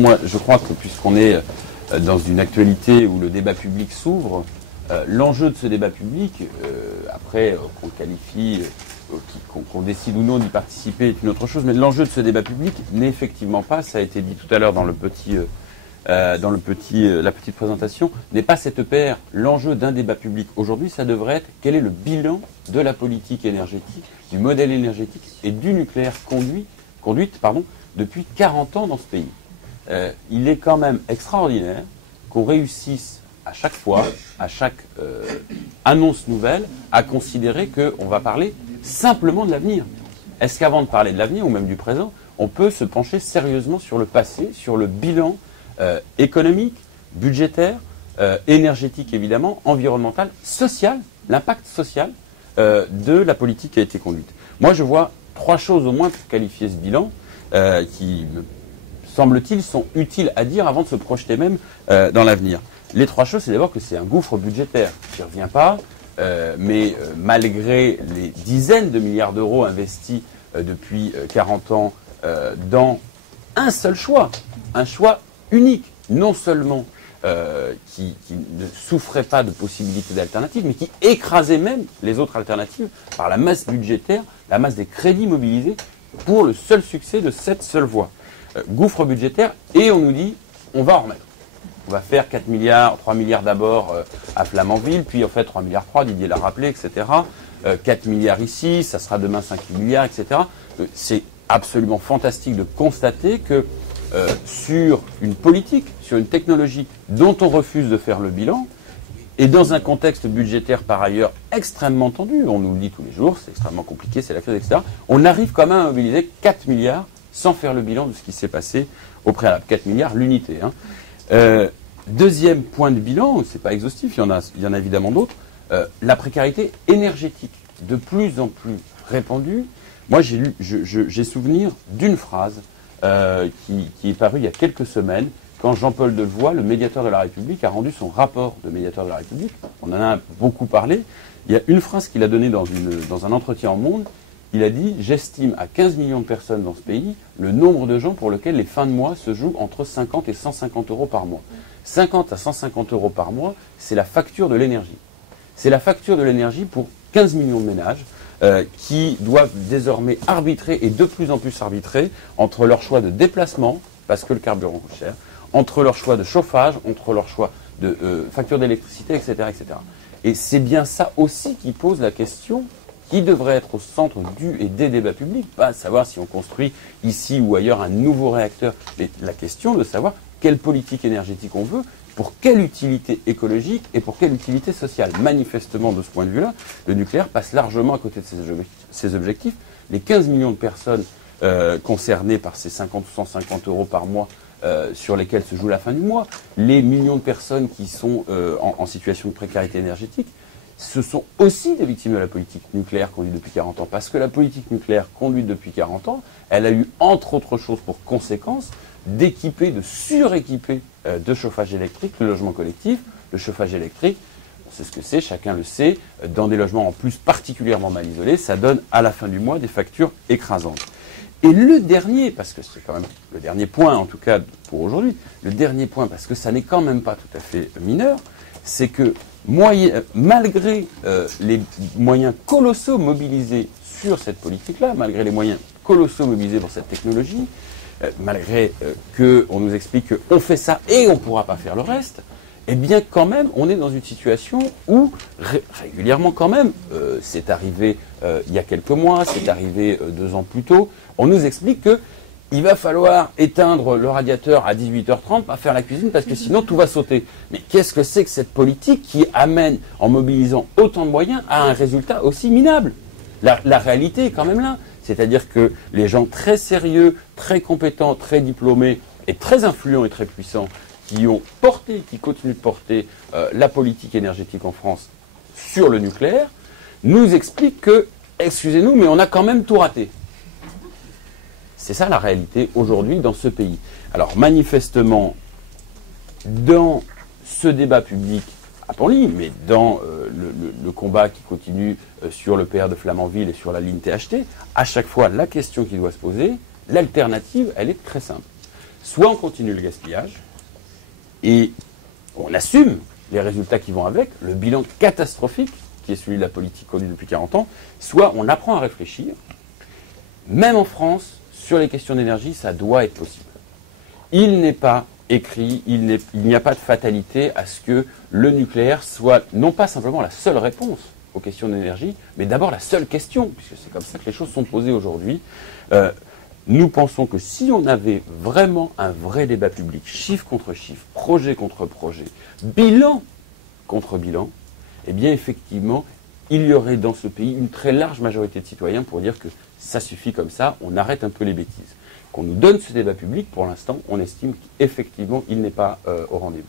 Moi, je crois que puisqu'on est dans une actualité où le débat public s'ouvre, l'enjeu de ce débat public, après qu'on qualifie, qu'on décide ou non d'y participer est une autre chose, mais l'enjeu de ce débat public n'est effectivement pas, ça a été dit tout à l'heure dans la petite présentation, n'est pas cette EPR. L'enjeu d'un débat public aujourd'hui, ça devrait être quel est le bilan de la politique énergétique, du modèle énergétique et du nucléaire conduite depuis 40 ans dans ce pays. Il est quand même extraordinaire qu'on réussisse à chaque fois, à chaque annonce nouvelle, à considérer qu'on va parler simplement de l'avenir. Est-ce qu'avant de parler de l'avenir, ou même du présent, on peut se pencher sérieusement sur le passé, sur le bilan économique, budgétaire, énergétique évidemment, environnemental, social, l'impact social de la politique qui a été conduite. Moi je vois trois choses au moins pour qualifier ce bilan qui, me semble-t-il, sont utiles à dire avant de se projeter même dans l'avenir. Les trois choses, c'est d'abord que c'est un gouffre budgétaire. Je n'y reviens pas, mais malgré les dizaines de milliards d'euros investis depuis 40 ans dans un seul choix, un choix unique, non seulement qui ne souffrait pas de possibilités d'alternatives, mais qui écrasait même les autres alternatives par la masse budgétaire, la masse des crédits mobilisés pour le seul succès de cette seule voie. Gouffre budgétaire, et on nous dit, on va en remettre. On va faire 4 milliards, 3 milliards d'abord à Flamanville, puis en fait 3 milliards 3, Didier l'a rappelé, etc. 4 milliards ici, ça sera demain 5 milliards, etc. C'est absolument fantastique de constater que sur une politique, sur une technologie dont on refuse de faire le bilan, et dans un contexte budgétaire par ailleurs extrêmement tendu, on nous le dit tous les jours, c'est extrêmement compliqué, c'est la crise, etc., on arrive quand même à mobiliser 4 milliards sans faire le bilan de ce qui s'est passé au préalable. 4 milliards, l'unité. Deuxième point de bilan, c'est pas exhaustif, il y en a évidemment d'autres, la précarité énergétique, de plus en plus répandue. Moi, j'ai souvenir d'une phrase qui est parue il y a quelques semaines, quand Jean-Paul Delevoye, le médiateur de la République, a rendu son rapport de médiateur de la République. On en a beaucoup parlé. Il y a une phrase qu'il a donnée dans un entretien au Monde. Il a dit « J'estime à 15 millions de personnes dans ce pays le nombre de gens pour lesquels les fins de mois se jouent entre 50 et 150 euros par mois. » 50 à 150 euros par mois, c'est la facture de l'énergie. C'est la facture de l'énergie pour 15 millions de ménages qui doivent désormais arbitrer, et de plus en plus arbitrer, entre leur choix de déplacement, parce que le carburant coûte cher, entre leur choix de chauffage, entre leur choix de facture d'électricité, etc., etc. Et c'est bien ça aussi qui pose la question qui devrait être au centre du et des débats publics, pas savoir si on construit ici ou ailleurs un nouveau réacteur, mais la question de savoir quelle politique énergétique on veut, pour quelle utilité écologique et pour quelle utilité sociale. Manifestement, de ce point de vue-là, le nucléaire passe largement à côté de ses objectifs. Les 15 millions de personnes concernées par ces 50 ou 150 euros par mois sur lesquels se joue la fin du mois, les millions de personnes qui sont en situation de précarité énergétique, ce sont aussi des victimes de la politique nucléaire conduite depuis 40 ans. Parce que la politique nucléaire conduite depuis 40 ans, elle a eu, entre autres choses, pour conséquence d'équiper, de suréquiper de chauffage électrique le logement collectif. Le chauffage électrique, on sait ce que c'est, chacun le sait, dans des logements en plus particulièrement mal isolés, ça donne à la fin du mois des factures écrasantes. Et le dernier, parce que c'est quand même le dernier point, en tout cas pour aujourd'hui, le dernier point, parce que ça n'est quand même pas tout à fait mineur, c'est que malgré les moyens colossaux mobilisés sur cette politique-là, malgré les moyens colossaux mobilisés pour cette technologie, malgré qu'on nous explique qu'on fait ça et on ne pourra pas faire le reste, eh bien quand même, on est dans une situation où régulièrement quand même, c'est arrivé il y a quelques mois, c'est arrivé 2 ans plus tôt, on nous explique qu'il va falloir éteindre le radiateur à 18h30, pas faire la cuisine parce que sinon tout va sauter. Mais qu'est-ce que c'est que cette politique qui amène, en mobilisant autant de moyens, à un résultat aussi minable ? La réalité est quand même là. C'est-à-dire que les gens très sérieux, très compétents, très diplômés et très influents et très puissants qui ont porté, qui continuent de porter la politique énergétique en France sur le nucléaire, nous expliquent que, excusez-nous, mais on a quand même tout raté. C'est ça la réalité aujourd'hui dans ce pays. Alors manifestement, dans ce débat public à Penly, mais dans le combat qui continue sur le PR de Flamanville et sur la ligne THT, à chaque fois la question qui doit se poser, l'alternative, elle est très simple. Soit on continue le gaspillage, et on assume les résultats qui vont avec, le bilan catastrophique qui est celui de la politique connue depuis 40 ans, soit on apprend à réfléchir. Même en France, sur les questions d'énergie, ça doit être possible. Il n'est pas écrit, il n'y a pas de fatalité à ce que le nucléaire soit non pas simplement la seule réponse aux questions d'énergie, mais d'abord la seule question, puisque c'est comme ça que les choses sont posées aujourd'hui. Nous pensons que si on avait vraiment un vrai débat public, chiffre contre chiffre, projet contre projet, bilan contre bilan, eh bien effectivement, il y aurait dans ce pays une très large majorité de citoyens pour dire que ça suffit comme ça, on arrête un peu les bêtises. Qu'on nous donne ce débat public, pour l'instant, on estime qu'effectivement, il n'est pas au rendez-vous.